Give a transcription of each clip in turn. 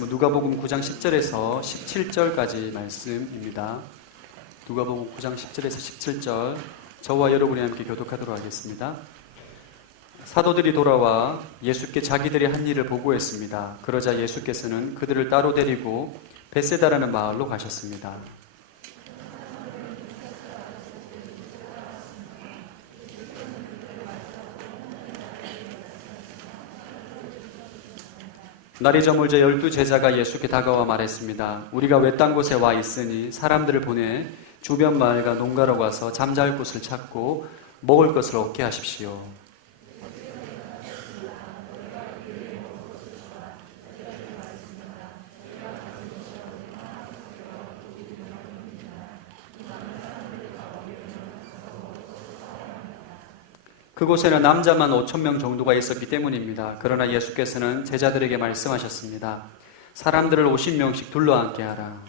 누가복음 9장 10절에서 17절까지 말씀입니다. 누가복음 9장 10절에서 17절, 저와 여러분이 함께 교독하도록 하겠습니다. 사도들이 돌아와 예수께 자기들이 한 일을 보고했습니다. 그러자 예수께서는 그들을 따로 데리고 벳세다라는 마을로 가셨습니다. 날이 저물자 12제자가 예수께 다가와 말했습니다. 우리가 외딴 곳에 와 있으니 사람들을 보내 주변 마을과 농가로 가서 잠잘 곳을 찾고 먹을 것을 얻게 하십시오. 그곳에는 남자만 5,000명 정도가 있었기 때문입니다. 그러나 예수께서는 제자들에게 말씀하셨습니다. 사람들을 50명씩 둘러앉게 하라.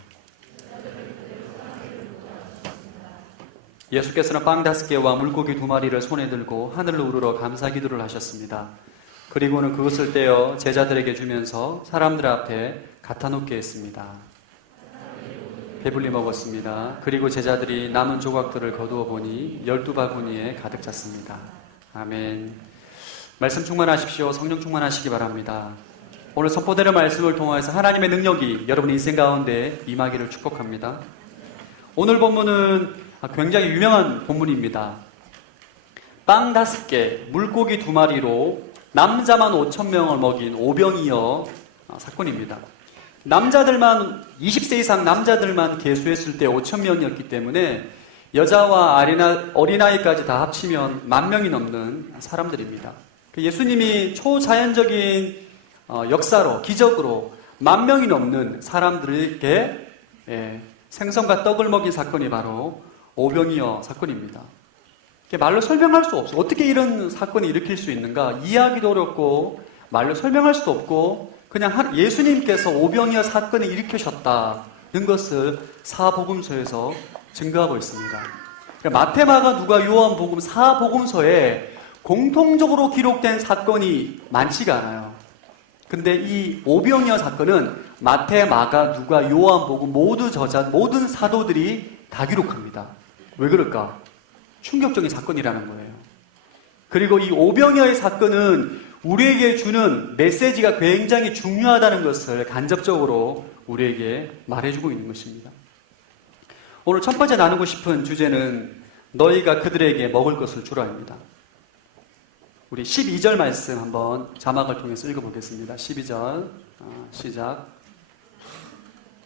예수께서는 빵 5개와 물고기 2마리를 손에 들고 하늘로 우러러 감사기도를 하셨습니다. 그리고는 그것을 떼어 제자들에게 주면서 사람들 앞에 갖다 놓게 했습니다. 배불리 먹었습니다. 그리고 제자들이 남은 조각들을 거두어 보니 12바구니에 가득 찼습니다. 아멘. 말씀 충만하십시오. 성령 충만하시기 바랍니다. 오늘 선포되는 말씀을 통해서 하나님의 능력이 여러분 인생 가운데 임하기를 축복합니다. 오늘 본문은 굉장히 유명한 본문입니다. 빵 5개, 물고기 2마리로 남자만 5,000명을 먹인 오병이어 사건입니다. 남자들만 20세 이상 남자들만 계수했을 때 5,000명이었기 때문에 여자와 어린아이까지 다 합치면 10,000명이 넘는 사람들입니다. 예수님이 초자연적인 역사로, 기적으로 10,000명이 넘는 사람들에게 생선과 떡을 먹인 사건이 바로 오병이어 사건입니다. 말로 설명할 수 없어요. 어떻게 이런 사건이 일으킬 수 있는가? 이해하기도 어렵고 말로 설명할 수도 없고 그냥 예수님께서 오병이어 사건을 일으키셨다는 것을 사복음서에서 증거하고 있습니다. 마태, 마가, 누가, 요한, 복음 4복음서에 공통적으로 기록된 사건이 많지가 않아요. 근데 이 오병이어 사건은 마태, 마가, 누가, 요한, 복음 모든 사도들이 다 기록합니다. 왜 그럴까? 충격적인 사건이라는 거예요. 그리고 이 오병이어의 사건은 우리에게 주는 메시지가 굉장히 중요하다는 것을 간접적으로 우리에게 말해주고 있는 것입니다. 오늘 첫 번째 나누고 싶은 주제는 너희가 그들에게 먹을 것을 주라입니다. 우리 12절 말씀 한번 자막을 통해서 읽어보겠습니다. 12절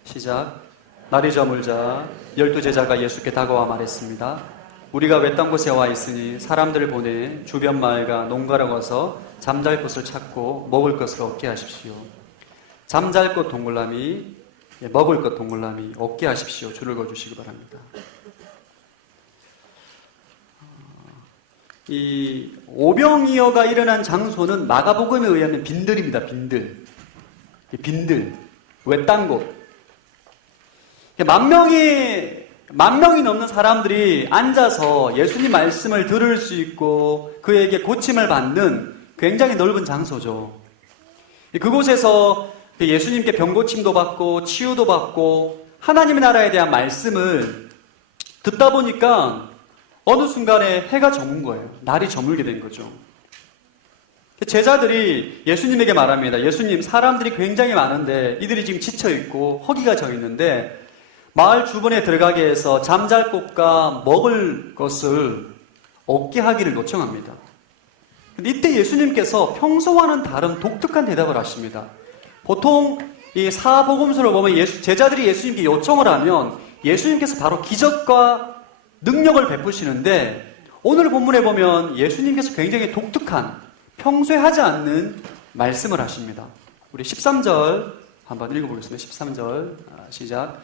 시작. 날이 저물자 12제자가 예수께 다가와 말했습니다. 우리가 외딴 곳에 와 있으니 사람들을 보내 주변 마을과 농가로 가서 잠잘 곳을 찾고 먹을 것을 얻게 하십시오. 잠잘 곳 동글라미, 먹을 것 동글라미 얻게 하십시오. 줄을 그어주시기 바랍니다. 이 오병이어가 일어난 장소는 마가복음에 의하면 빈들입니다. 빈들. 외딴 곳. 10,000명이 넘는 사람들이 앉아서 예수님 말씀을 들을 수 있고 그에게 고침을 받는 굉장히 넓은 장소죠. 그곳에서 예수님께 병고침도 받고 치유도 받고 하나님의 나라에 대한 말씀을 듣다 보니까 어느 순간에 해가 저문 거예요. 날이 저물게 된 거죠. 제자들이 예수님에게 말합니다. 예수님, 사람들이 굉장히 많은데 이들이 지금 지쳐있고 허기가 져있는데 마을 주변에 들어가게 해서 잠잘 곳과 먹을 것을 얻게 하기를 요청합니다. 근데 이때 예수님께서 평소와는 다른 독특한 대답을 하십니다. 보통 이 사복음서를 보면 제자들이 예수님께 요청을 하면 예수님께서 바로 기적과 능력을 베푸시는데 오늘 본문에 보면 예수님께서 굉장히 독특한 평소에 하지 않는 말씀을 하십니다. 우리 13절 한번 읽어보겠습니다. 13절 시작.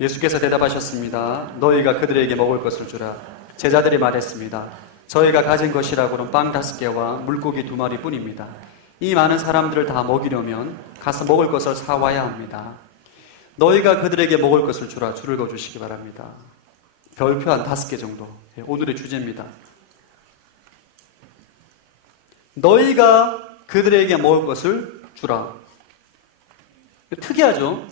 예수께서 대답하셨습니다. 너희가 그들에게 먹을 것을 주라. 제자들이 말했습니다. 저희가 가진 것이라고는 빵 5개와 물고기 2마리 뿐입니다. 이 많은 사람들을 다 먹이려면 가서 먹을 것을 사와야 합니다. 너희가 그들에게 먹을 것을 주라. 줄을 그어주시기 바랍니다. 별표 한 5개 정도. 오늘의 주제입니다. 너희가 그들에게 먹을 것을 주라. 특이하죠?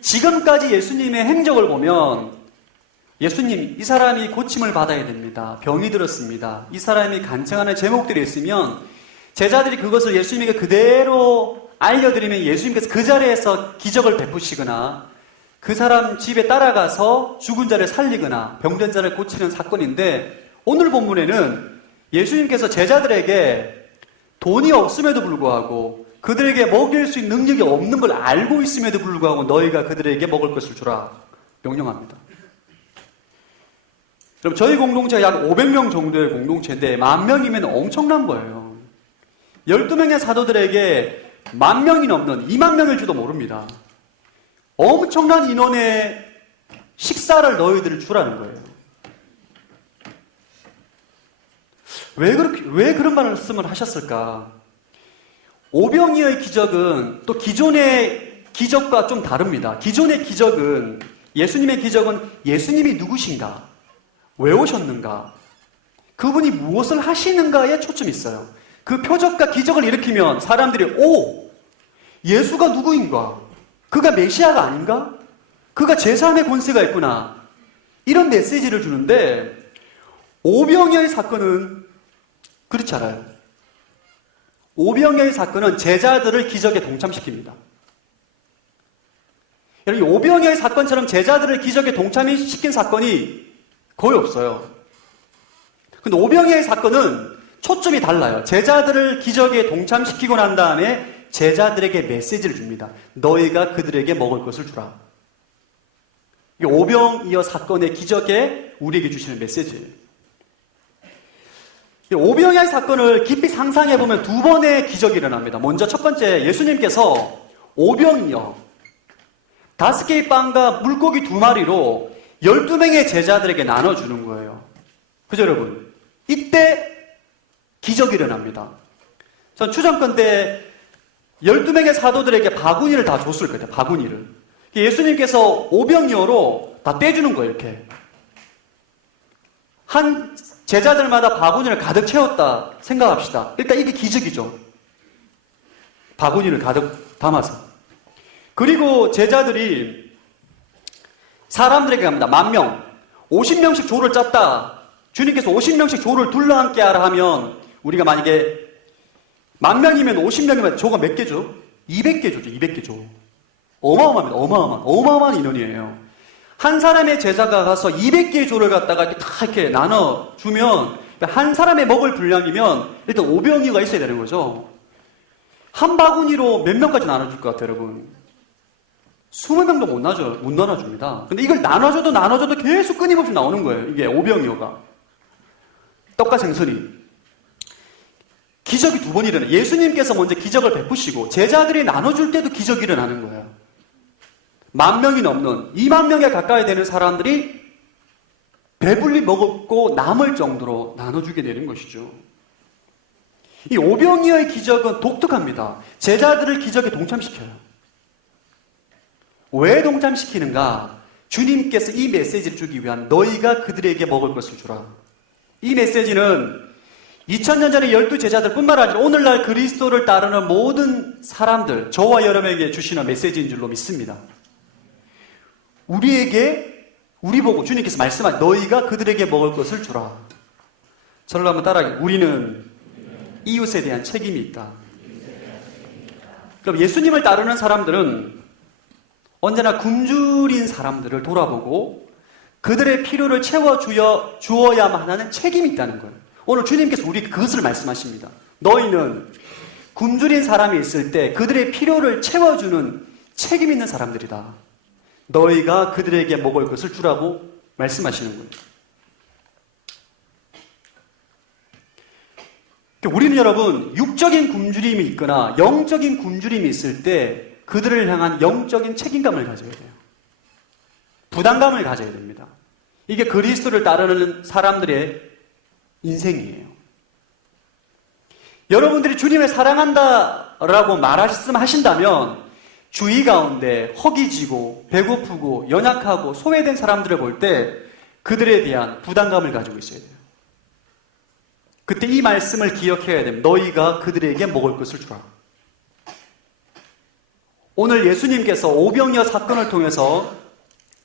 지금까지 예수님의 행적을 보면 예수님, 이 사람이 고침을 받아야 됩니다. 병이 들었습니다. 이 사람이 간청하는 제목들이 있으면 제자들이 그것을 예수님에게 그대로 알려드리면 예수님께서 그 자리에서 기적을 베푸시거나 그 사람 집에 따라가서 죽은 자를 살리거나 병든 자를 고치는 사건인데, 오늘 본문에는 예수님께서 제자들에게 돈이 없음에도 불구하고 그들에게 먹일 수 있는 능력이 없는 걸 알고 있음에도 불구하고 너희가 그들에게 먹을 것을 주라 명령합니다. 그럼 저희 공동체가 약 500명 정도의 공동체인데 10,000명이면 엄청난 거예요. 12명의 사도들에게 10,000명이 넘는 20,000명일 줄도 모릅니다. 엄청난 인원의 식사를 너희들 주라는 거예요. 왜 그런 말씀을 하셨을까? 오병이어의 기적은 또 기존의 기적과 좀 다릅니다. 기존의 기적은, 예수님의 기적은 예수님이 누구신가? 왜 오셨는가? 그분이 무엇을 하시는가에 초점이 있어요. 그 표적과 기적을 일으키면 사람들이 예수가 누구인가? 그가 메시아가 아닌가? 그가 제3의 권세가 있구나. 이런 메시지를 주는데 오병이어의 사건은 그렇지 않아요. 오병이어의 사건은 제자들을 기적에 동참시킵니다. 여러분, 오병이어의 사건처럼 제자들을 기적에 동참시킨 사건이 거의 없어요. 근데 오병이어의 사건은 초점이 달라요. 제자들을 기적에 동참시키고 난 다음에 제자들에게 메시지를 줍니다. 너희가 그들에게 먹을 것을 주라. 이게 오병이어 사건의 기적에 우리에게 주시는 메시지예요. 오병이어 사건을 깊이 상상해보면 두 번의 기적이 일어납니다. 먼저 첫 번째, 예수님께서 오병이어 5개의 빵과 물고기 2마리로 12명의 제자들에게 나눠주는 거예요. 그죠, 여러분? 이때 기적이 일어납니다. 전 추정컨대 12명의 사도들에게 바구니를 다 줬을 거예요. 바구니를. 예수님께서 오병이어로 다 떼주는 거예요. 이렇게. 한 제자들마다 바구니를 가득 채웠다 생각합시다. 일단 이게 기적이죠. 바구니를 가득 담아서. 그리고 제자들이 사람들에게 갑니다. 10,000명. 50명씩 조를 짰다. 주님께서 50명씩 조를 둘러앉게 하라 하면 우리가 만약에 10,000명이면 50명이면 조가 몇 개죠? 200개 조죠. 200개 조. 어마어마합니다. 어마어마한 인원이에요. 한 사람의 제자가 가서 200개의 조를 갖다가 이렇게 다 이렇게 나눠주면, 한 사람의 먹을 분량이면 일단 오병이어가 있어야 되는 거죠. 한 바구니로 몇 명까지 나눠줄 것 같아요, 여러분? 20명도 못 나눠줍니다. 근데 이걸 나눠줘도 계속 끊임없이 나오는 거예요. 이게 오병이어가. 떡과 생선이. 기적이 2번 일어나요. 예수님께서 먼저 기적을 베푸시고 제자들이 나눠줄 때도 기적이 일어나는 거예요. 10,000명이 넘는 20,000명에 가까이 되는 사람들이 배불리 먹고 남을 정도로 나눠주게 되는 것이죠. 이 오병이어의 기적은 독특합니다. 제자들을 기적에 동참시켜요. 왜 동참시키는가? 주님께서 이 메시지를 주기 위한, 너희가 그들에게 먹을 것을 주라. 이 메시지는 2000년 전에 12제자들 뿐만 아니라 오늘날 그리스도를 따르는 모든 사람들, 저와 여러분에게 주시는 메시지인 줄로 믿습니다. 우리 보고 주님께서 말씀하신 너희가 그들에게 먹을 것을 주라. 저를 한번 따라하게. 우리는 이웃에 대한 책임이 있다. 그럼 예수님을 따르는 사람들은 언제나 굶주린 사람들을 돌아보고 그들의 필요를 채워주어야만 하는 책임이 있다는 거예요. 오늘 주님께서 우리에게 그것을 말씀하십니다. 너희는 굶주린 사람이 있을 때 그들의 필요를 채워주는 책임 있는 사람들이다. 너희가 그들에게 먹을 것을 주라고 말씀하시는 거예요. 우리는 여러분, 육적인 굶주림이 있거나 영적인 굶주림이 있을 때 그들을 향한 영적인 책임감을 가져야 돼요. 부담감을 가져야 됩니다. 이게 그리스도를 따르는 사람들의 인생이에요. 여러분들이 주님을 사랑한다라고 말씀하신다면 주위 가운데 허기지고 배고프고 연약하고 소외된 사람들을 볼 때 그들에 대한 부담감을 가지고 있어야 돼요. 그때 이 말씀을 기억해야 됩니다. 너희가 그들에게 먹을 것을 주라. 오늘 예수님께서 오병이어 사건을 통해서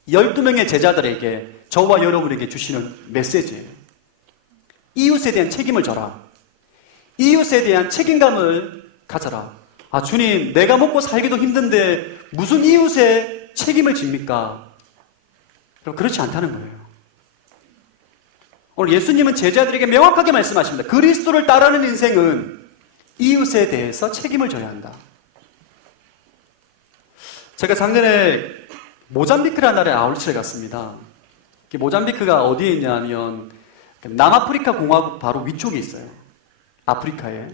12명의 제자들에게, 저와 여러분에게 주시는 메시지예요. 이웃에 대한 책임을 져라. 이웃에 대한 책임감을 가져라. 아, 주님, 내가 먹고 살기도 힘든데 무슨 이웃의 책임을 집니까? 그렇지 않다는 거예요. 오늘 예수님은 제자들에게 명확하게 말씀하십니다. 그리스도를 따르는 인생은 이웃에 대해서 책임을 져야 한다. 제가 작년에 모잠비크라는 나라에 아울치를 갔습니다. 모잠비크가 어디에 있냐면 남아프리카 공화국 바로 위쪽에 있어요. 아프리카에.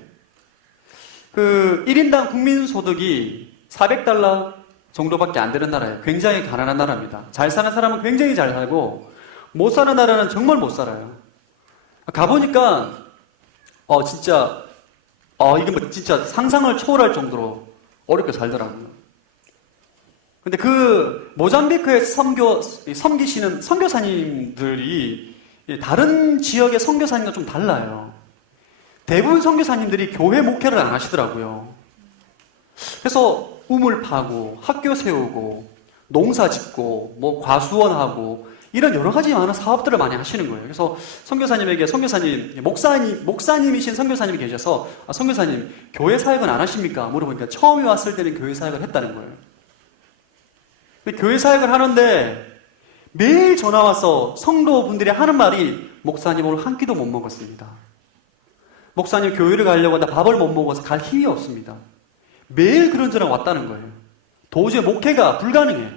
1인당 국민소득이 400달러 정도밖에 안 되는 나라예요. 굉장히 가난한 나라입니다. 잘 사는 사람은 굉장히 잘 살고 못 사는 나라는 정말 못 살아요. 가보니까 이게 뭐 진짜 상상을 초월할 정도로 어렵게 살더라고요. 근데 모잠비크에서 섬기시는 선교사님들이 다른 지역의 선교사님과 좀 달라요. 대부분 선교사님들이 교회 목회를 안 하시더라고요. 그래서 우물 파고, 학교 세우고, 농사 짓고, 과수원하고, 이런 여러 가지 많은 사업들을 많이 하시는 거예요. 그래서 선교사님에게 목사님이신 선교사님이 계셔서, 선교사님, 교회 사역은 안 하십니까? 물어보니까 처음에 왔을 때는 교회 사역을 했다는 거예요. 근데 교회 사역을 하는데 매일 전화 와서 성도분들이 하는 말이, 목사님 오늘 한 끼도 못 먹었습니다. 목사님 교회를 가려고 하다 밥을 못 먹어서 갈 힘이 없습니다. 매일 그런 전화가 왔다는 거예요. 도저히 목회가 불가능해.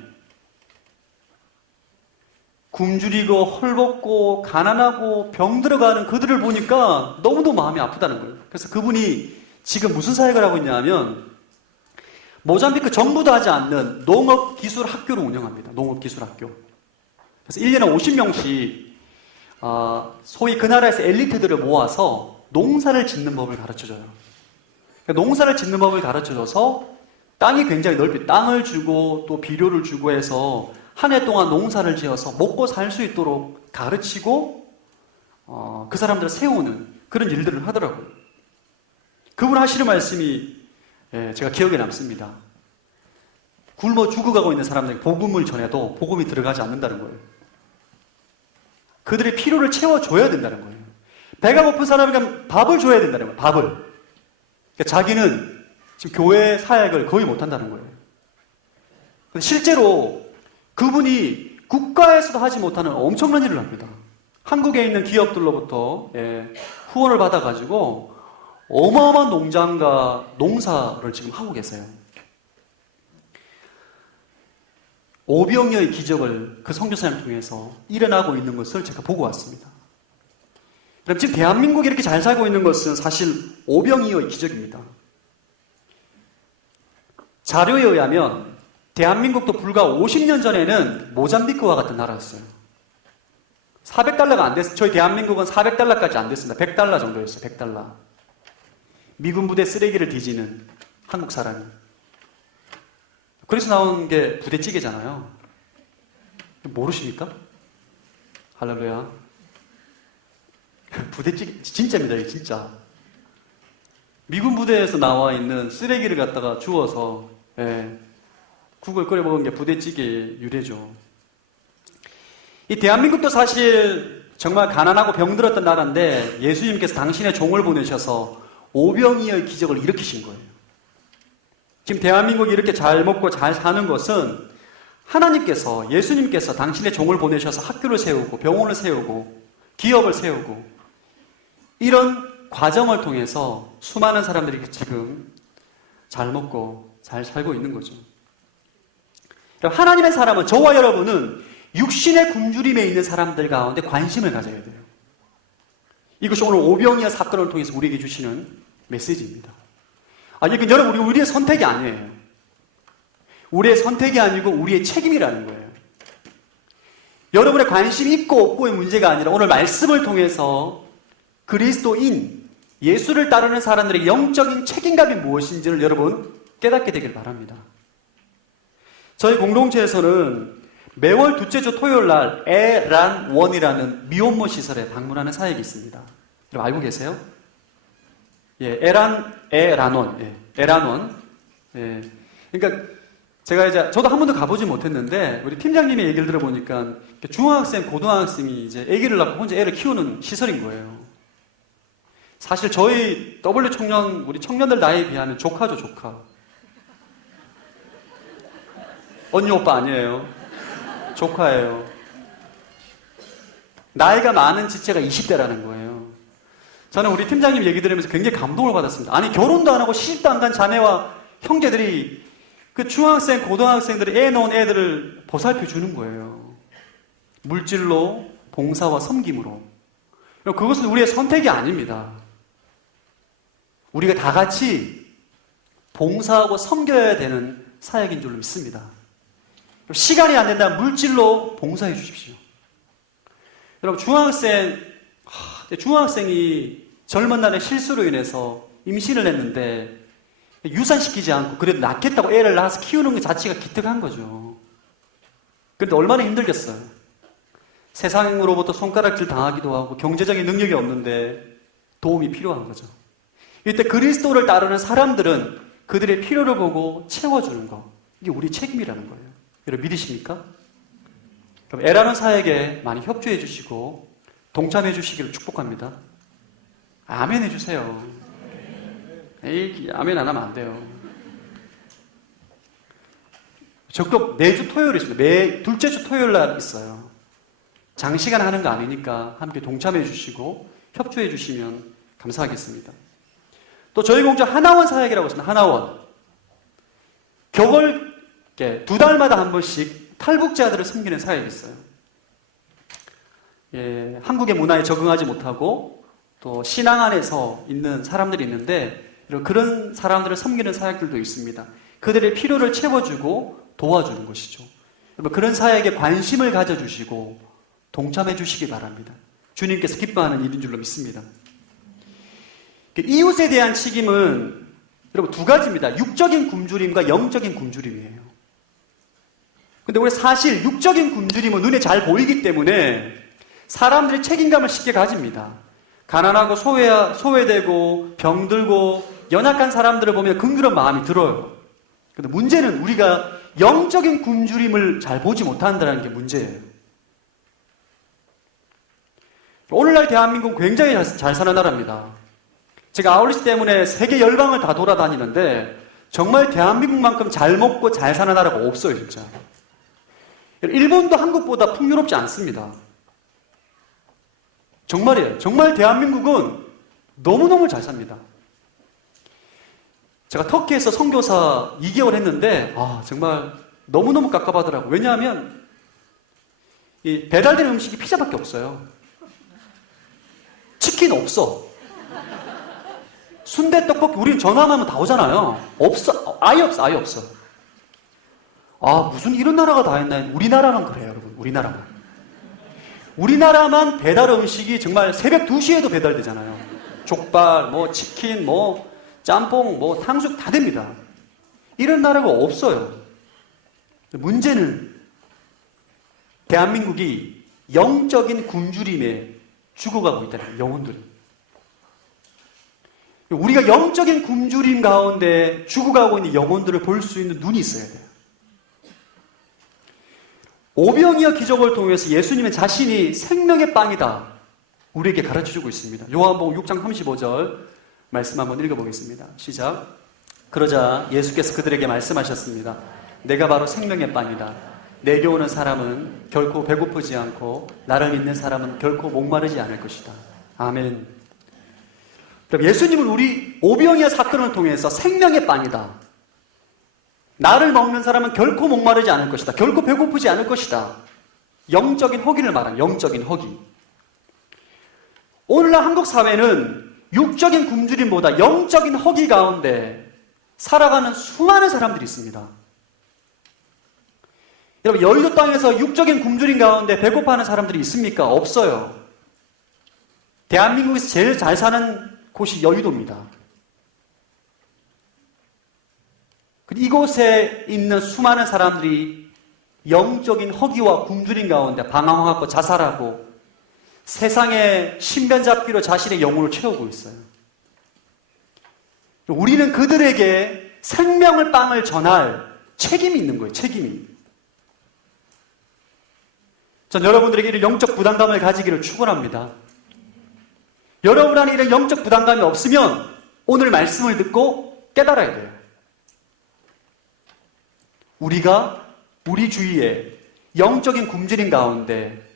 굶주리고 헐벗고 가난하고 병들어가는 그들을 보니까 너무도 마음이 아프다는 거예요. 그래서 그분이 지금 무슨 사역을 하고 있냐면 모잠비크 정부도 하지 않는 농업기술학교를 운영합니다. 농업기술학교. 그래서 1년에 50명씩 소위 그 나라에서 엘리트들을 모아서 농사를 짓는 법을 가르쳐줘요. 농사를 짓는 법을 가르쳐줘서 땅이 굉장히 넓이 땅을 주고 또 비료를 주고 해서 한 해 동안 농사를 지어서 먹고 살 수 있도록 가르치고 그 사람들을 세우는 그런 일들을 하더라고요. 그분 하시는 말씀이 제가 기억에 남습니다. 굶어 죽어가고 있는 사람들에게 복음을 전해도 복음이 들어가지 않는다는 거예요. 그들의 필요를 채워줘야 된다는 거예요. 배가 고픈 사람에게 밥을 줘야 된다는 거예요. 밥을. 그러니까 자기는 지금 교회 사역을 거의 못한다는 거예요. 실제로 그분이 국가에서도 하지 못하는 엄청난 일을 합니다. 한국에 있는 기업들로부터 후원을 받아가지고 어마어마한 농장과 농사를 지금 하고 계세요. 오병이어의 기적을 그 선교사님을 통해서 일어나고 있는 것을 제가 보고 왔습니다. 그럼 지금 대한민국이 이렇게 잘 살고 있는 것은 사실 오병이어의 기적입니다. 자료에 의하면 대한민국도 불과 50년 전에는 모잠비크와 같은 나라였어요. 400달러가 안 됐어요. 저희 대한민국은 400달러까지 안 됐습니다. 100달러 정도였어요. 100달러. 미군 부대 쓰레기를 뒤지는 한국 사람이. 그래서 나온 게 부대찌개잖아요. 모르십니까? 할렐루야. 부대찌개 진짜입니다. 이게 진짜. 미군 부대에서 나와 있는 쓰레기를 갖다가 주워서 국을 끓여 먹은 게 부대찌개 유래죠. 이 대한민국도 사실 정말 가난하고 병들었던 나라인데 예수님께서 당신의 종을 보내셔서 오병이어의 기적을 일으키신 거예요. 지금 대한민국이 이렇게 잘 먹고 잘 사는 것은 하나님께서, 예수님께서 당신의 종을 보내셔서 학교를 세우고 병원을 세우고 기업을 세우고 이런 과정을 통해서 수많은 사람들이 지금 잘 먹고 잘 살고 있는 거죠. 하나님의 사람은, 저와 여러분은 육신의 굶주림에 있는 사람들 가운데 관심을 가져야 돼요. 이것이 오늘 오병이어 사건을 통해서 우리에게 주시는 메시지입니다. 이건 여러분, 우리의 선택이 아니에요. 우리의 선택이 아니고 우리의 책임이라는 거예요. 여러분의 관심이 있고 없고의 문제가 아니라 오늘 말씀을 통해서 그리스도인, 예수를 따르는 사람들의 영적인 책임감이 무엇인지를 여러분 깨닫게 되길 바랍니다. 저희 공동체에서는 매월 둘째 주 토요일 날 에란원이라는 미혼모 시설에 방문하는 사역이 있습니다. 여러분 알고 계세요? 에란원. 그러니까 저도 한 번도 가보지 못했는데, 우리 팀장님의 얘기를 들어보니까, 중학생, 고등학생이 이제 아기를 낳고 혼자 애를 키우는 시설인 거예요. 사실 저희 W 청년, 우리 청년들 나이에 비하면 조카죠, 조카. 언니 오빠 아니에요. 조카예요. 나이가 많은 지체가 20대라는 거예요. 저는 우리 팀장님 얘기 들으면서 굉장히 감동을 받았습니다. 아니, 결혼도 안 하고 시집도 안 간 자매와 형제들이 그 중학생, 고등학생들이 애 낳은 애들을 보살펴 주는 거예요. 물질로, 봉사와 섬김으로. 그것은 우리의 선택이 아닙니다. 우리가 다 같이 봉사하고 섬겨야 되는 사역인 줄로 믿습니다. 시간이 안 된다면 물질로 봉사해 주십시오. 여러분, 중학생이 젊은 날에 실수로 인해서 임신을 했는데 유산시키지 않고 그래도 낳겠다고 애를 낳아서 키우는 것 자체가 기특한 거죠. 그런데 얼마나 힘들겠어요. 세상으로부터 손가락질 당하기도 하고 경제적인 능력이 없는데 도움이 필요한 거죠. 이때 그리스도를 따르는 사람들은 그들의 필요를 보고 채워주는 거, 이게 우리 책임이라는 거예요. 여러분 믿으십니까? 그럼 애라는 사역에 많이 협조해 주시고 동참해 주시기를 축복합니다. 아멘 해주세요. 에이, 아멘 안 하면 안 돼요. 적극 매주 토요일이 있습니다. 매 둘째 주 토요일 날 있어요. 장시간 하는 거 아니니까 함께 동참해 주시고 협조해 주시면 감사하겠습니다. 또 저희 공장 하나원 사역이라고 있습니다. 하나원. 교벌 2달마다 한 번씩 탈북자들을 섬기는 사역이 있어요. 예, 한국의 문화에 적응하지 못하고 또 신앙 안에서 있는 사람들이 있는데 그런 사람들을 섬기는 사역들도 있습니다. 그들의 필요를 채워주고 도와주는 것이죠. 그런 사역에 관심을 가져주시고 동참해 주시기 바랍니다. 주님께서 기뻐하는 일인 줄로 믿습니다. 이웃에 대한 책임은 여러분 두 가지입니다. 육적인 굶주림과 영적인 굶주림이에요. 근데 우리 사실 육적인 굶주림은 눈에 잘 보이기 때문에 사람들이 책임감을 쉽게 가집니다. 가난하고 소외되고 병들고 연약한 사람들을 보면 긍휼한 마음이 들어요. 근데 문제는 우리가 영적인 굶주림을 잘 보지 못한다는 게 문제예요. 오늘날 대한민국은 굉장히 잘 사는 나라입니다. 제가 아울리스 때문에 세계 열방을 다 돌아다니는데 정말 대한민국만큼 잘 먹고 잘 사는 나라가 없어요, 진짜. 일본도 한국보다 풍요롭지 않습니다. 정말이에요. 정말 대한민국은 너무너무 잘 삽니다. 제가 터키에서 선교사 2개월 했는데 정말 너무너무 깝깝하더라고요. 왜냐하면 이 배달되는 음식이 피자밖에 없어요. 치킨 없어. 순대 떡볶이 우리는 전화하면 다 오잖아요. 없어. 아예 없어. 무슨 이런 나라가 다 있나. 우리나라만 그래요, 여러분. 우리나라만 배달 음식이 정말 새벽 2시에도 배달되잖아요. 족발, 치킨, 짬뽕, 탕수육 다 됩니다. 이런 나라가 없어요. 문제는 대한민국이 영적인 굶주림에 죽어가고 있다는 거예요, 영혼들이. 우리가 영적인 굶주림 가운데 죽어가고 있는 영혼들을 볼 수 있는 눈이 있어야 돼요. 오병이어 기적을 통해서 예수님은 자신이 생명의 빵이다 우리에게 가르쳐주고 있습니다. 요한복음 6장 35절 말씀 한번 읽어보겠습니다. 시작. 그러자 예수께서 그들에게 말씀하셨습니다. 내가 바로 생명의 빵이다. 내게 오는 사람은 결코 배고프지 않고 나를 믿는 사람은 결코 목마르지 않을 것이다. 아멘. 그럼 예수님은 우리 오병이어 사건을 통해서 생명의 빵이다. 나를 먹는 사람은 결코 목마르지 않을 것이다. 결코 배고프지 않을 것이다. 영적인 허기를 말하는 영적인 허기. 오늘날 한국 사회는 육적인 굶주림보다 영적인 허기 가운데 살아가는 수많은 사람들이 있습니다. 여러분, 여의도 땅에서 육적인 굶주림 가운데 배고파하는 사람들이 있습니까? 없어요. 대한민국에서 제일 잘 사는 곳이 여의도입니다. 이곳에 있는 수많은 사람들이 영적인 허기와 굶주림 가운데 방황하고 자살하고 세상의 신변잡기로 자신의 영혼을 채우고 있어요. 우리는 그들에게 생명을 빵을 전할 책임이 있는 거예요. 책임이. 전 여러분들에게 이런 영적 부담감을 가지기를 축원합니다. 여러분 안에 이런 영적 부담감이 없으면 오늘 말씀을 듣고 깨달아야 돼요. 우리가 우리 주위에 영적인 굶주림 가운데,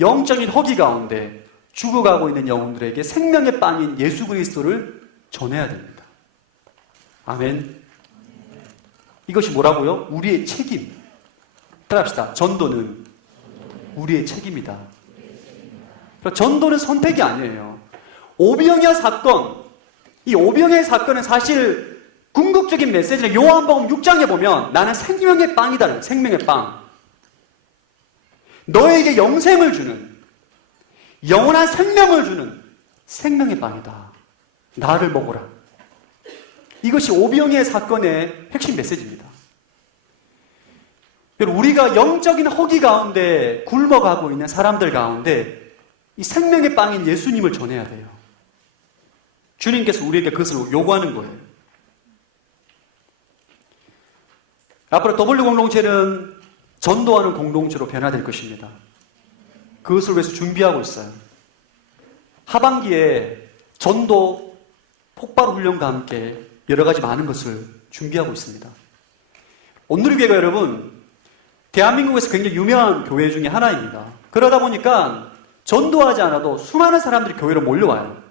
영적인 허기 가운데 죽어가고 있는 영혼들에게 생명의 빵인 예수 그리스도를 전해야 됩니다. 아멘. 이것이 뭐라고요? 우리의 책임. 따라합시다. 전도는 우리의 책임이다. 전도는 선택이 아니에요. 오병이어 사건, 이 오병이어 사건은 사실 궁극적인 메시지는 요한복음 6장에 보면 나는 생명의 빵이다. 생명의 빵. 너에게 영생을 주는, 영원한 생명을 주는 생명의 빵이다. 나를 먹어라. 이것이 오병이어 사건의 핵심 메시지입니다. 우리가 영적인 허기 가운데 굶어가고 있는 사람들 가운데 이 생명의 빵인 예수님을 전해야 돼요. 주님께서 우리에게 그것을 요구하는 거예요. 앞으로 W 공동체는 전도하는 공동체로 변화될 것입니다. 그것을 위해서 준비하고 있어요. 하반기에 전도 폭발 훈련과 함께 여러 가지 많은 것을 준비하고 있습니다. 온누리 교회가 여러분 대한민국에서 굉장히 유명한 교회 중에 하나입니다. 그러다 보니까 전도하지 않아도 수많은 사람들이 교회로 몰려와요.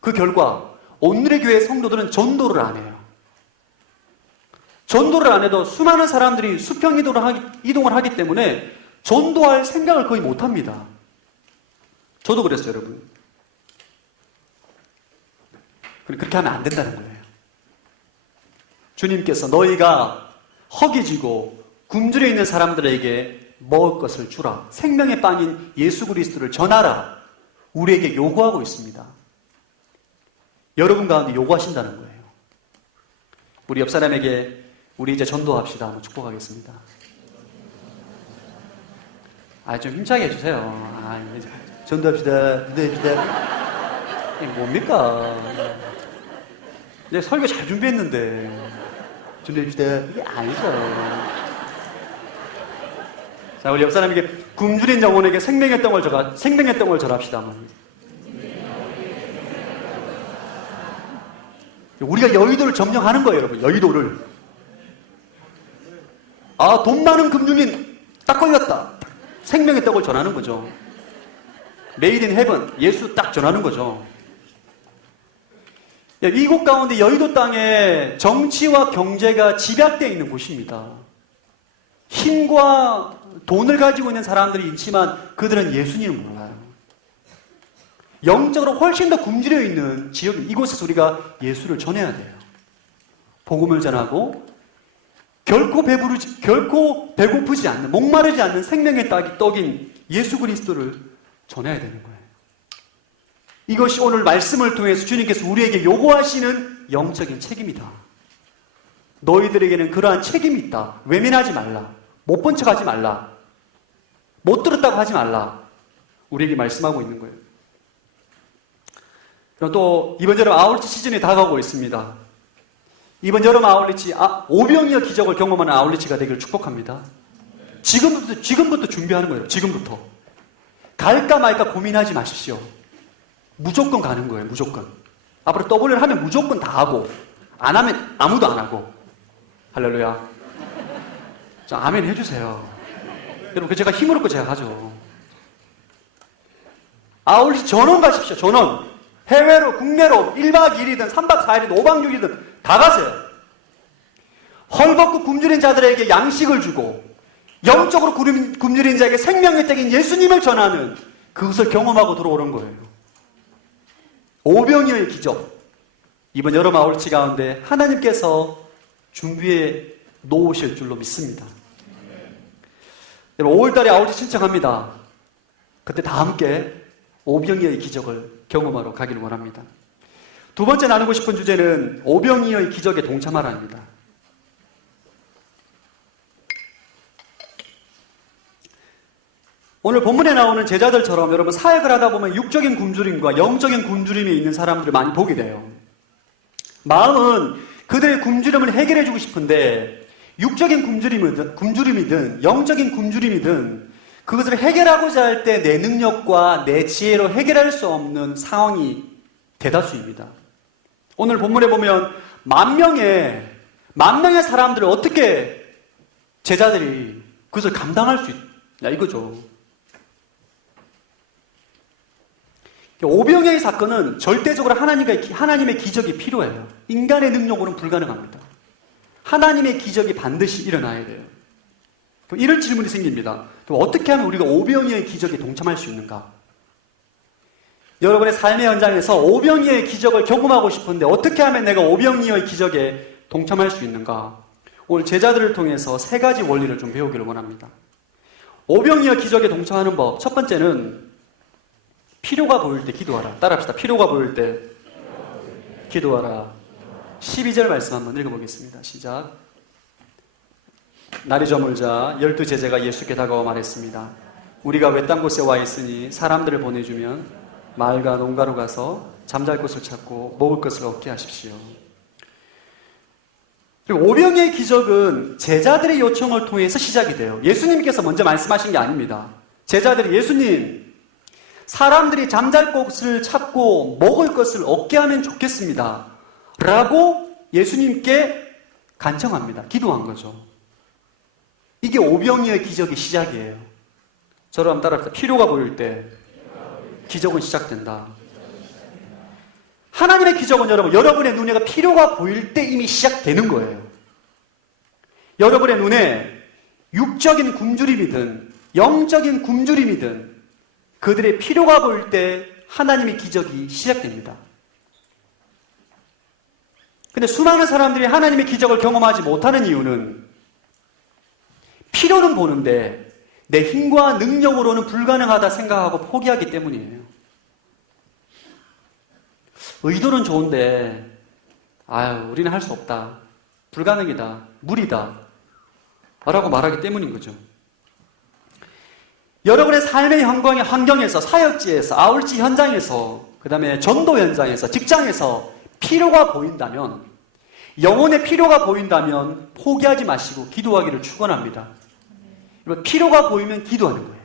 그 결과 온누리 교회 성도들은 전도를 안 해요. 전도를 안 해도 수많은 사람들이 수평 이동을 하기 때문에 전도할 생각을 거의 못 합니다. 저도 그랬어요, 여러분. 그렇게 하면 안 된다는 거예요. 주님께서 너희가 허기지고 굶주려 있는 사람들에게 먹을 것을 주라. 생명의 빵인 예수 그리스도를 전하라. 우리에게 요구하고 있습니다. 여러분 가운데 요구하신다는 거예요. 우리 옆 사람에게 우리 이제 전도합시다. 한번 축복하겠습니다. 좀 힘차게 해주세요. 이제 전도합시다. 전도합시다. 이게 뭡니까? 내 설교 잘 준비했는데 전도합시다. 이게 아니죠. 자, 우리 옆 사람에게 굶주린 영혼에게 생명의 떡을 절합시다. 우리가 여의도를 점령하는 거예요, 여러분. 여의도를. 돈 많은 금융인 딱 걸렸다. 생명의 떡을 전하는 거죠. 메이드 인 헤븐, 예수 딱 전하는 거죠. 이곳 가운데 여의도 땅에 정치와 경제가 집약되어 있는 곳입니다. 힘과 돈을 가지고 있는 사람들이 있지만 그들은 예수님을 몰라요. 영적으로 훨씬 더 굶주려 있는 지역, 이곳에서 우리가 예수를 전해야 돼요. 복음을 전하고 결코 배고프지 않는, 목마르지 않는 생명의 떡인 예수 그리스도를 전해야 되는 거예요. 이것이 오늘 말씀을 통해서 주님께서 우리에게 요구하시는 영적인 책임이다. 너희들에게는 그러한 책임이 있다. 외면하지 말라. 못 본 척하지 말라. 못 들었다고 하지 말라. 우리에게 말씀하고 있는 거예요. 그럼 또 이번 여름 아울리치 시즌이 다가오고 있습니다. 이번 여름 아울리치, 오병이어 기적을 경험하는 아울리치가 되기를 축복합니다. 지금부터 준비하는 거예요. 지금부터. 갈까 말까 고민하지 마십시오. 무조건 가는 거예요. 무조건. 앞으로 W를 하면 무조건 다 하고, 안 하면 아무도 안 하고. 할렐루야. 자, 아멘 해주세요. 여러분, 제가 힘으로 제가 가죠. 아울리치 전원 가십시오. 전원. 해외로, 국내로 1박 2일이든 3박 4일이든 5박 6일이든 다 가세요. 헐벗고 굶주린 자들에게 양식을 주고 영적으로 굶주린 자에게 생명의 떡인 예수님을 전하는 그것을 경험하고 들어오는 거예요. 오병이어의 기적. 이번 여름 아울리치 가운데 하나님께서 준비해 놓으실 줄로 믿습니다. 여러분 5월달에 아울리치 신청합니다. 그때 다 함께 오병이어의 기적을 경험하러 가기를 원합니다. 두 번째 나누고 싶은 주제는 오병이어의 기적에 동참하라입니다. 오늘 본문에 나오는 제자들처럼 여러분 사역을 하다 보면 육적인 굶주림과 영적인 굶주림이 있는 사람들을 많이 보게 돼요. 마음은 그들의 굶주림을 해결해주고 싶은데 육적인 굶주림이든 영적인 굶주림이든 그것을 해결하고자 할 때 내 능력과 내 지혜로 해결할 수 없는 상황이 대다수입니다. 오늘 본문에 보면 만 명의 사람들을 어떻게 제자들이 그것을 감당할 수 있냐 이거죠. 오병이어의 사건은 절대적으로 하나님의 기적이 필요해요. 인간의 능력으로는 불가능합니다. 하나님의 기적이 반드시 일어나야 돼요. 그럼 이런 질문이 생깁니다. 그럼 어떻게 하면 우리가 오병이어의 기적에 동참할 수 있는가? 여러분의 삶의 현장에서 오병이어의 기적을 경험하고 싶은데 어떻게 하면 내가 오병이어의 기적에 동참할 수 있는가? 오늘 제자들을 통해서 3가지 원리를 좀 배우기를 원합니다. 오병이어 기적에 동참하는 법. 첫 번째는 필요가 보일 때 기도하라. 따라합시다. 필요가 보일 때 기도하라. 12절 말씀 한번 읽어보겠습니다. 시작. 날이 저물자 12제자가 예수께 다가와 말했습니다. 우리가 외딴 곳에 와 있으니 사람들을 보내주면 마을과 농가로 가서 잠잘 곳을 찾고 먹을 것을 얻게 하십시오. 그리고 오병이어의 기적은 제자들의 요청을 통해서 시작이 돼요. 예수님께서 먼저 말씀하신 게 아닙니다. 제자들이 예수님, 사람들이 잠잘 곳을 찾고 먹을 것을 얻게 하면 좋겠습니다. 라고 예수님께 간청합니다. 기도한 거죠. 이게 오병이어의 기적의 시작이에요. 저를 한번 따라합시다. 필요가 보일 때 기적은 시작된다. 하나님의 기적은 여러분의 눈에 필요가 보일 때 이미 시작되는 거예요. 여러분의 눈에 육적인 굶주림이든 영적인 굶주림이든 그들의 필요가 보일 때 하나님의 기적이 시작됩니다. 근데 수많은 사람들이 하나님의 기적을 경험하지 못하는 이유는 필요는 보는데 내 힘과 능력으로는 불가능하다 생각하고 포기하기 때문이에요. 의도는 좋은데 우리는 할 수 없다. 불가능이다. 무리다. 라고 말하기 때문인 거죠. 여러분의 삶의 환경에서, 사역지에서, 아울지 현장에서, 그 다음에 전도 현장에서, 직장에서 필요가 보인다면, 영혼의 필요가 보인다면 포기하지 마시고 기도하기를 축원합니다. 필요가 보이면 기도하는 거예요.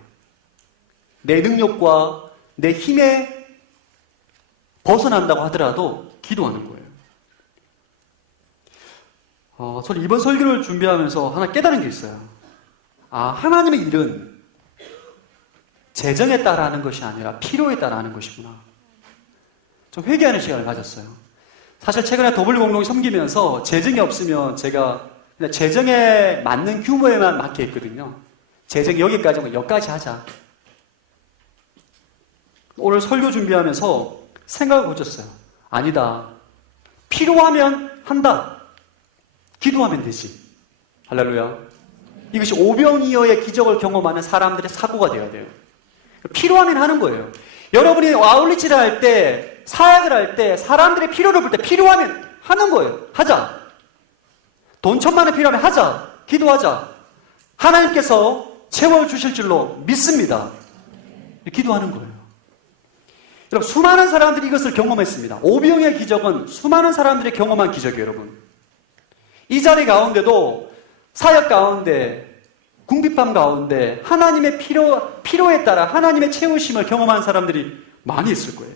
내 능력과 내 힘에 벗어난다고 하더라도 기도하는 거예요. 저는 이번 설교를 준비하면서 하나 깨달은 게 있어요. 하나님의 일은 재정에 따라 하는 것이 아니라 필요에 따라 하는 것이구나. 좀 회개하는 시간을 가졌어요. 사실 최근에 더블공동이 섬기면서 재정이 없으면 제가 그냥 재정에 맞는 규모에만 맞게 했거든요. 재정이 여기까지면 여기까지 하자. 오늘 설교 준비하면서 생각을 고쳤어요. 아니다. 필요하면 한다. 기도하면 되지. 할렐루야. 이것이 오병이어의 기적을 경험하는 사람들의 사고가 되어야 돼요. 필요하면 하는 거예요. 여러분이 아울리치를 할 때, 사역을 할 때, 사람들의 필요를 볼 때 필요하면 하는 거예요. 하자. 돈 1,000만 원 필요하면 하자. 기도하자. 하나님께서 채워주실 줄로 믿습니다. 기도하는 거예요. 여러분, 수많은 사람들이 이것을 경험했습니다. 오병이어의 기적은 수많은 사람들이 경험한 기적이에요, 여러분. 이 자리 가운데도 사역 가운데, 궁핍함 가운데 하나님의 필요에 따라 하나님의 채우심을 경험한 사람들이 많이 있을 거예요.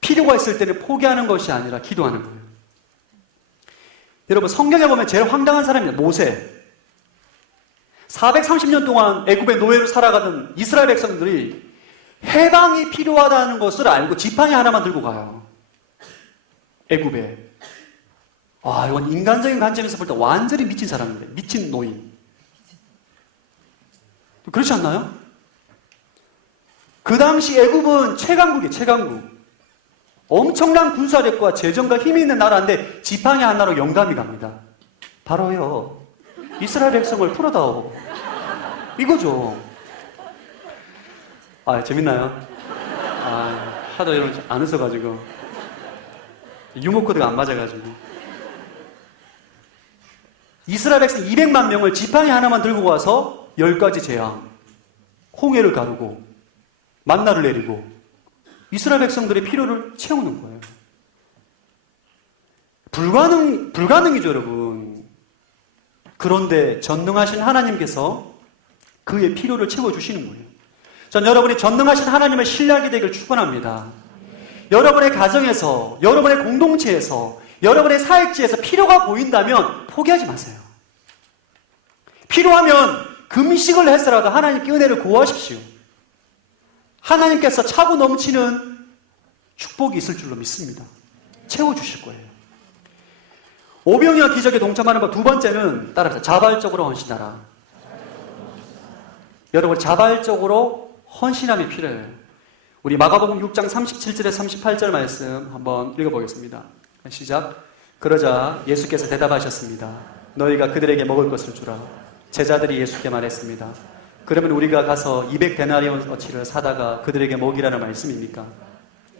필요가 있을 때는 포기하는 것이 아니라 기도하는 거예요. 여러분, 성경에 보면 제일 황당한 사람이에요. 모세. 430년 동안 애굽의 노예로 살아가던 이스라엘 백성들이 해방이 필요하다는 것을 알고 지팡이 하나만 들고 가요. 애굽에. 이건 인간적인 관점에서 볼 때 완전히 미친 사람인데, 미친 노인. 그렇지 않나요? 그 당시 애굽은 최강국이에요, 최강국. 엄청난 군사력과 재정과 힘이 있는 나라인데 지팡이 하나로 영감이 갑니다. 바로요, 이스라엘 백성을 풀어다오. 이거죠. 재밌나요? 하도 여러분 안 웃어가지고. 유머 코드가 안 맞아가지고. 이스라엘 백성 200만 명을 지팡이 하나만 들고 가서 10가지 재앙, 홍해를 가르고 만나를 내리고 이스라엘 백성들의 필요를 채우는 거예요. 불가능이죠, 여러분. 그런데 전능하신 하나님께서 그의 필요를 채워주시는 거예요. 전 여러분이 전능하신 하나님을 신뢰하게 되길 축원합니다. 여러분의 가정에서, 여러분의 공동체에서, 여러분의 사역지에서 필요가 보인다면 포기하지 마세요. 필요하면 금식을 해서라도 하나님께 은혜를 구하십시오. 하나님께서 차고 넘치는 축복이 있을 줄로 믿습니다. 채워주실 거예요. 오병이어 기적에 동참하는 법 두 번째는 따라서 자발적으로 헌신하라. 여러분, 자발적으로 헌신함이 필요해요. 우리 마가복음 6장 37절에 38절 말씀 한번 읽어보겠습니다. 시작. 그러자 예수께서 대답하셨습니다. 너희가 그들에게 먹을 것을 주라. 제자들이 예수께 말했습니다. 그러면 우리가 가서 200데나리온어치를 사다가 그들에게 먹이라는 말씀입니까?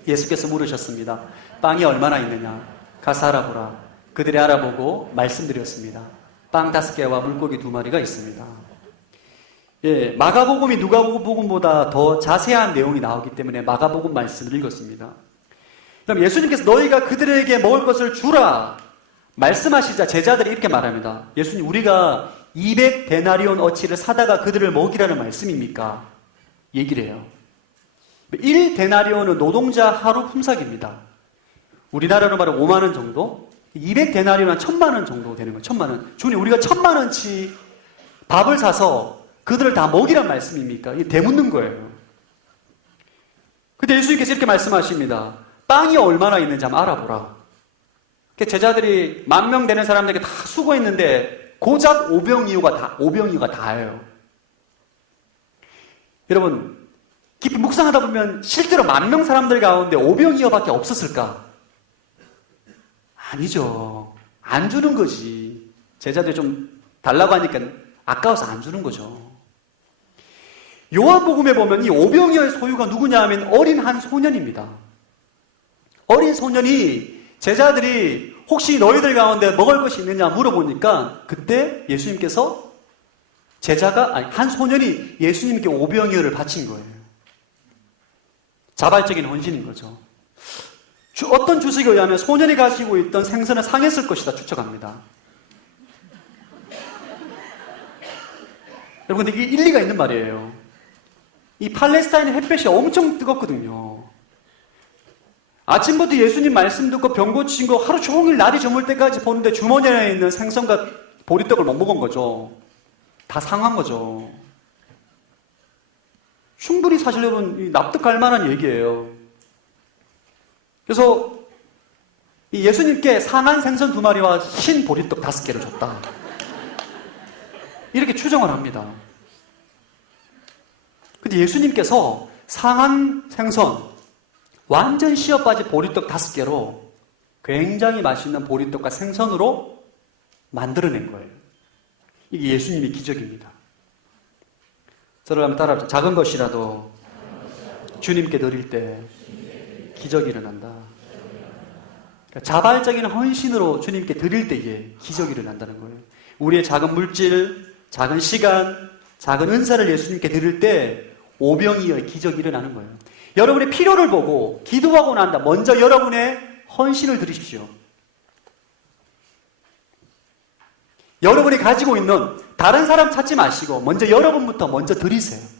예수께서 물으셨습니다. 빵이 얼마나 있느냐? 가서 알아보라. 그들이 알아보고 말씀드렸습니다. 빵 5개와 물고기 2마리가 있습니다. 예, 마가복음이 누가복음보다 더 자세한 내용이 나오기 때문에 마가복음 말씀을 읽었습니다. 그럼 예수님께서 너희가 그들에게 먹을 것을 주라 말씀하시자 제자들이 이렇게 말합니다. 예수님, 우리가 200데나리온 어치를 사다가 그들을 먹이라는 말씀입니까? 얘기를 해요. 1데나리온은 노동자 하루 품삯입니다. 우리나라로 말하면 5만 원 정도? 200데나리온은 1,000만 원 정도 되는 거예요. 1,000만 원. 주님, 우리가 1,000만 원치 밥을 사서 그들을 다 먹이란 말씀입니까? 이게 되묻는 거예요. 근데 예수님께서 이렇게 말씀하십니다. 빵이 얼마나 있는지 한번 알아보라. 제자들이 10,000명 되는 사람들에게 다 수고했는데 고작 오병이어가 다예요. 여러분, 깊이 묵상하다 보면 실제로 10,000명 사람들 가운데 오병이어밖에 없었을까? 아니죠. 안 주는 거지. 제자들이 좀 달라고 하니까 아까워서 안 주는 거죠. 요한복음에 보면 이 오병이어의 소유가 누구냐 하면 어린 한 소년입니다. 어린 소년이 제자들이 혹시 너희들 가운데 먹을 것이 있느냐 물어보니까 그때 예수님께서 한 소년이 예수님께 오병이어를 바친 거예요. 자발적인 헌신인 거죠. 어떤 주석에 의하면 소년이 가지고 있던 생선은 상했을 것이다 추측합니다. 여러분, 근데 이게 일리가 있는 말이에요. 이 팔레스타인 햇볕이 엄청 뜨겁거든요. 아침부터 예수님 말씀 듣고 병 고친 거 하루 종일 날이 저물 때까지 보는데 주머니 안에 있는 생선과 보리떡을 못 먹은 거죠. 다 상한 거죠. 충분히 사실 여러분 납득할 만한 얘기예요. 그래서 이 예수님께 상한 생선 2마리와 신 보리떡 5개를 줬다. 이렇게 추정을 합니다. 근데 예수님께서 상한 생선, 완전 씨어 빠진 보리떡 5개로 굉장히 맛있는 보리떡과 생선으로 만들어낸 거예요. 이게 예수님의 기적입니다. 저를 한번 따라합시다. 작은 것이라도 주님께 드릴 때 기적이 일어난다. 그러니까 자발적인 헌신으로 주님께 드릴 때에 기적이 일어난다는 거예요. 우리의 작은 물질, 작은 시간, 작은 은사를 예수님께 드릴 때 오병이어의 기적이 일어나는 거예요. 여러분의 필요를 보고 기도하고 난다. 먼저 여러분의 헌신을 드리십시오. 여러분이 가지고 있는 다른 사람 찾지 마시고 먼저 여러분부터 먼저 드리세요.